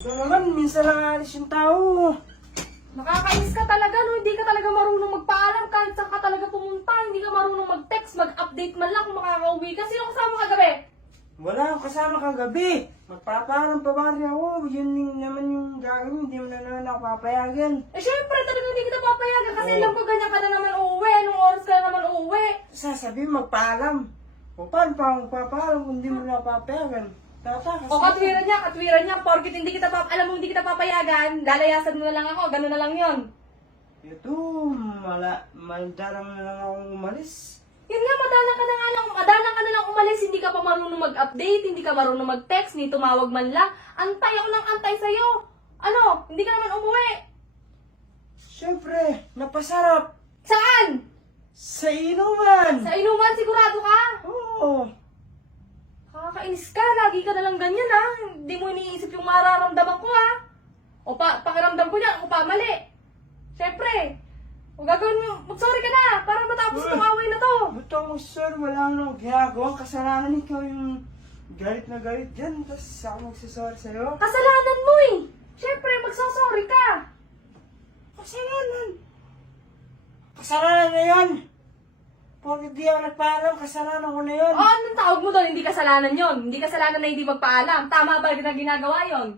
Ito naman, minsan lang alis yung tao. Nakakainis ka talaga, no? Hindi ka talaga marunong magpaalam kahit saan ka talaga pumunta. Hindi ka marunong mag-text, mag-update man lang kung makakauwi ka. Sino kasama ka gabi? Wala akong kasama kagabi. Magpapaalam pa ba rin ako? Yun din naman yung gagawin. Hindi mo na naman ako papayagan. Eh, syempre, talagang hindi kita papayagan kasi Oo. alam ko ganyan ka na naman uuwi. Anong oras ka na naman uuwi? Sasabihin magpaalam. O paano pa akong papaalam kung hindi mo na papayagan? Tata, kasi... O katwiran niya, porkit hindi kita alam mo hindi kita papayagan, lalayasan mo na lang ako, gano'n na lang yon. Ito, madalang na lang akong umalis. Yun nga, madalang ka na lang umalis, hindi ka pa marunong mag-update, hindi ka marunong mag-text, ni tumawag man lang. Antay ako ng antay sa'yo. Ano, hindi ka naman umuwi. Siyempre, napasarap. Saan? Sa inuman. Sa inuman, sigurado ka? Oo. Kakainis ka, lagi ka na lang ganyan ha. Hindi mo iniisip yung mararamdaman ko ha. O pakiramdam ko niya, ako pa mali. Siyempre, o gagawin mo, mag-sorry ka na, para matapos itong away na to. Ba't ako, sir? Wala nang ginagawang kasalanan. Ikaw yung galit na galit dyan. Tapos ako magsasorry sa'yo. Kasalanan mo eh. Siyempre, magsasorry ka. Kasalanan? Kasalanan na yan. Pag hindi ako nagpaalam, kasalanan ko na yun. O, anong tawag mo doon? Hindi kasalanan yon. Hindi kasalanan na hindi magpaalam. Tama ba na ginagawa yon?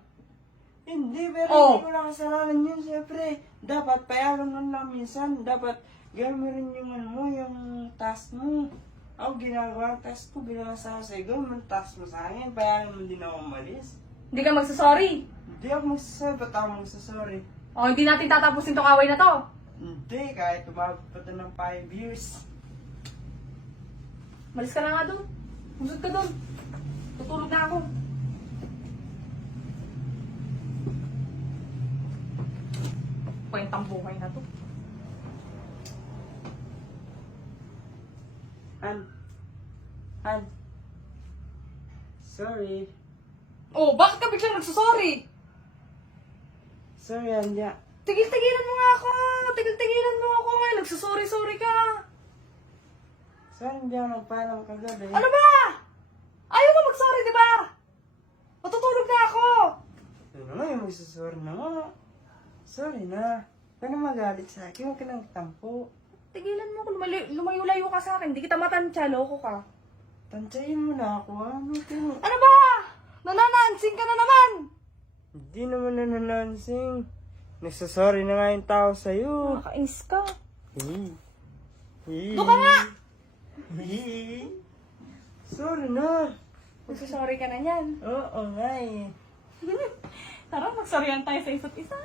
Hindi, pero Oh. hindi ko na kasalanan yun. Siyempre, dapat payagan mo lang minsan. Dapat gawin mo rin yung ano mo, yung task mo. Ako ginagawa ang task ko, binasa ko sa'yo. Gawin mo ang task mo sa akin. Payagan mo din ako umalis. Hindi ka magsasorry. Hindi ako magsasabi, ba't ako magsasorry? O, hindi natin tatapusin tong away na to. Hindi, kahit umabot pa ito ng 5 years. Malis ka na nga doon. Musod ka doon. Tutulog na ako. Kwentang buhay na to. Han. Sorry. Oh, bakit ka biglang nagsasorry? Sorry, Anja. Tigil-tigilan mo nga ako. Tigil-tigilan mo ako nga. Nagsasorry-sorry ka. Sorry, hindi ako nagpaalam kagabi. Ano ba? Ayaw mo mag-sorry, di ba? Matutulog na ako. Ano naman yung magsasorry na nga? Sorry na. Huwag na magalit sa akin. Huwag ka nang tampo. Tigilan mo ako. Lumayo-layo ka sa akin. Hindi kita matansya. Loko ka. Tantsayin mo na ako, ha? Ano ba? Nananansing ka na naman. Hindi naman nananansing. Nagsasorry na nga yung tao sa'yo. Nakakainis ka. Doon Doon ka nga! Sorry na. Magsasorry ka na yan. Oo nga eh. Tara, magsorryan tayo sa isa't isa.